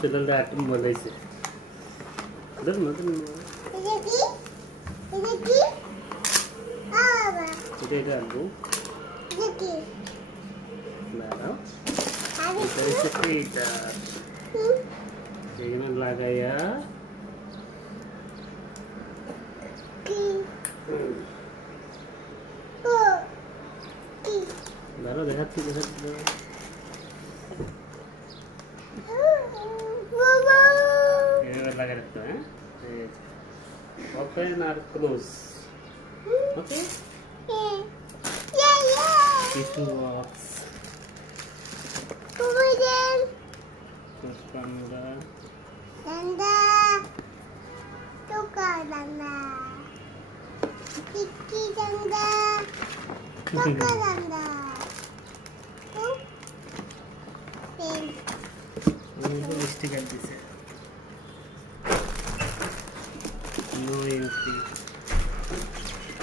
फिलहाल आइटम बनाइছে দেখ নতুন এটা কি বাবা এটা আলু এটা কি দাঁড়াও এটা হচ্ছে এটা এখানে লাগাইয়া কি কি দাঁড়াও দেখাচ্ছি বাবা এভাবে লাগিয়ে রাখতে হ্যাঁ open or close okay yeah it works Kemudian terus panda tukar panda Kiki panda tukar panda ini stiker দিছে no entry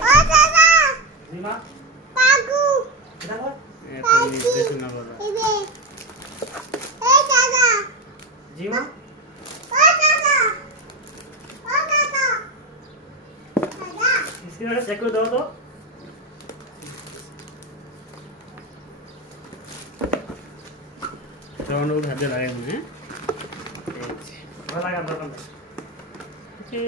oh dada Nima pagu দেখো এটা নির্দেশনা বলো ini eh dada জি মা oh dada dada স্ক্রিনটা চেক করে দাও তো চলো ভাবে লাগাই হ্যাঁ ভালো লাগা দাও ওকে